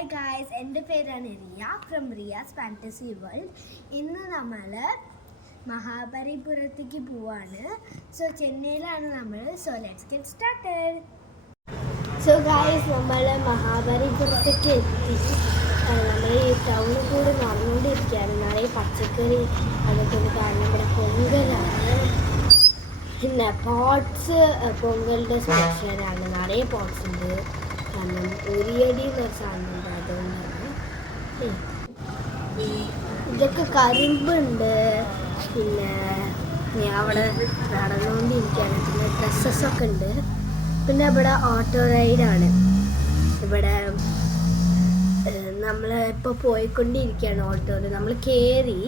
Hi guys, എൻ്റെ പേരാണ് Riya from Riya's fantasy world. ഇന്ന് നമ്മൾ മഹാബലിപുരത്തേക്ക് പോവാണ്. സോ ചെന്നൈയിലാണ് നമ്മൾ. So let's get started. So guys, നമ്മൾ മഹാബലിപുരത്തേക്ക് എത്തി. നമ്മൾ ഈ ടൗണിൽ കൂടെ നടന്നുകൊണ്ടിരിക്കുകയാണ്. നിറയെ പച്ചക്കറി അതൊക്കെ കാരണം ഇവിടെ പൊങ്കലാണ്. പിന്നെ പോട്ട്സ് പൊങ്കലിൻ്റെ സ്പെഷ്യലാണ്. നിറയെ പോട്ട്സ് ഉണ്ട്. കാരണം ഉരിയടി എന്നൊരു സാധനമുണ്ട്, അതുകൊണ്ടാണ്. ഇതൊക്കെ കരിമ്പുണ്ട്. പിന്നെ ഞാൻ അവിടെ നടന്നുകൊണ്ടിരിക്കുകയാണ്. പിന്നെ ഡ്രസ്സസൊക്കെ ഉണ്ട്. പിന്നെ ഇവിടെ ഓട്ടോ റൈഡാണ്. ഇവിടെ നമ്മൾ ഇപ്പോൾ പോയിക്കൊണ്ടിരിക്കുകയാണ് ഓട്ടോയിൽ. നമ്മൾ കയറി.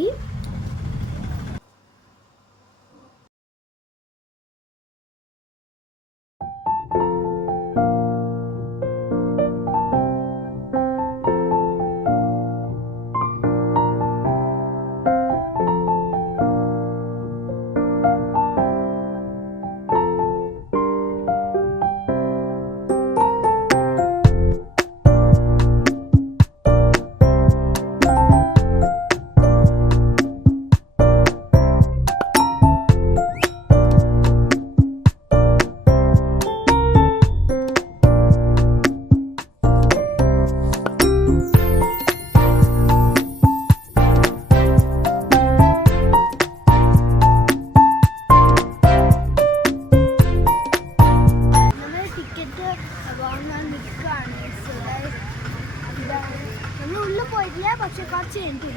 നമ്മൾ ഉള്ളിൽ പോയിട്ടില്ല, പക്ഷെ കുറച്ച് കഴിഞ്ഞിട്ട്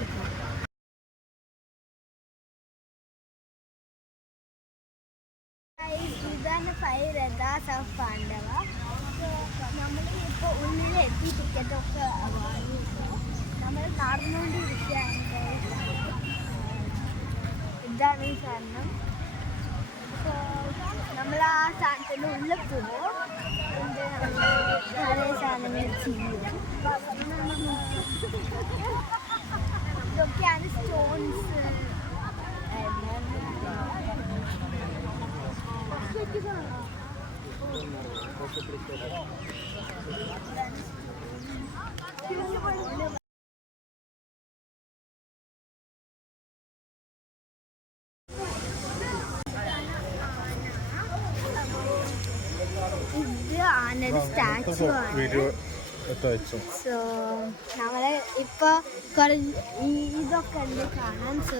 ഇതാണ് രഥാസ് ഓഫ് പാണ്ഡവ. നമ്മൾ ഇപ്പോൾ ഉള്ളിലെത്തി ടിക്കറ്റൊക്കെ വാങ്ങി. നമ്മൾ നടന്നുകൊണ്ടിരിക്കുകയാണ്. ഇതാണ് ഈ സാധനം. നമ്മൾ ആ സാധനത്തിൻ്റെ ഉള്ളിൽ പോകും. நிறைய സാധനങ്ങൾ ചെയ്യും. ഇതൊക്കെയാണ് സ്റ്റോൺസ്. ഇത് ആനയുടെ സ്റ്റാച്ചു ആണ്. സോ നമ്മള് ഇപ്പൊ ഇതൊക്കെ ഉണ്ട് കാണാൻ. സോ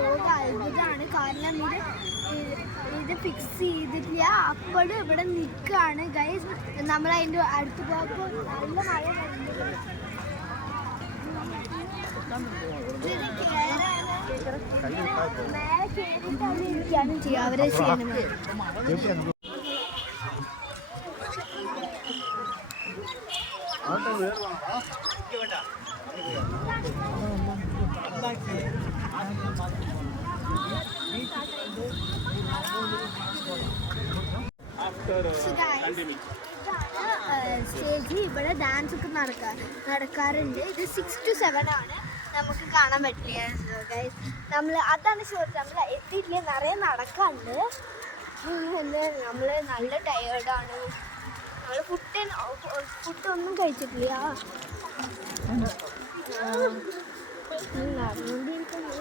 ലോക അത്ഭുതമാണ്. കാരണം ഇത് ഫിക്സ് ചെയ്തിട്ടില്ല, അപ്പോഴും ഇവിടെ നിൽക്കുകയാണ് ഗൈസ്. നമ്മൾ അതിൻ്റെ അടുത്ത് പോകുമ്പോൾ നല്ല മഴ ഇരിക്കാനും ചെയ്യും അവരെ ചെയ്യണം. സ്റ്റേജിൽ ഇവിടെ ഡാൻസ് ഒക്കെ നടക്കാറുണ്ട്. ഇത് 6 to 7 ആണ് നമുക്ക് കാണാൻ പറ്റില്ല ഗൈസ്. അതാണ് ഷോർട്ട്. നമ്മൾ എത്തിയിട്ടില്ല, നിറയെ നടക്കാറുണ്ട്. നമ്മൾ നല്ല ടയേർഡാണ്. നമ്മൾ ഫുഡൊന്നും കഴിച്ചിട്ടില്ല. നടന്നുകൊണ്ടിരിക്കുന്നു.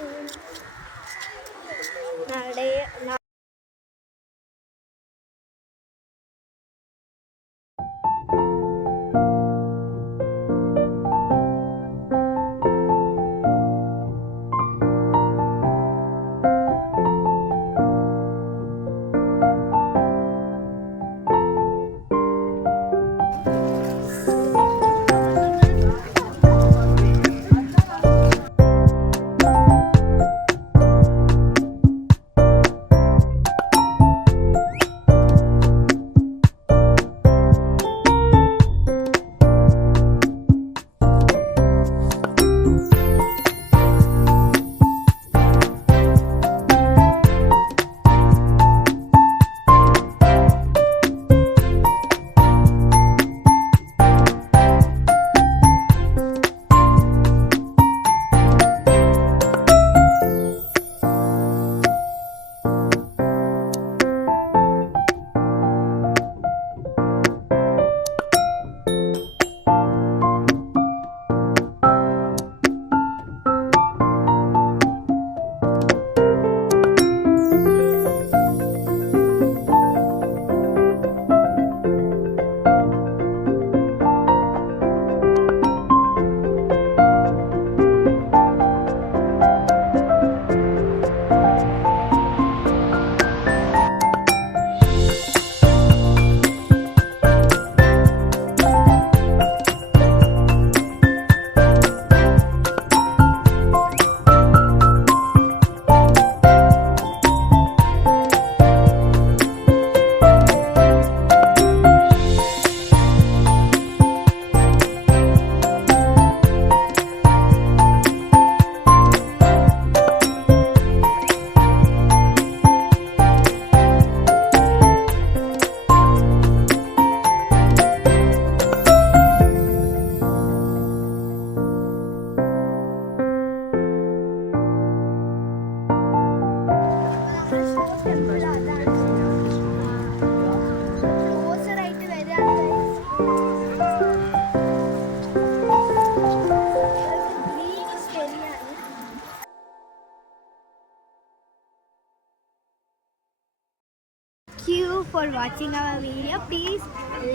Thank you for watching our video. Please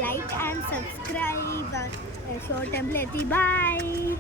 like and subscribe. Short template. Bye.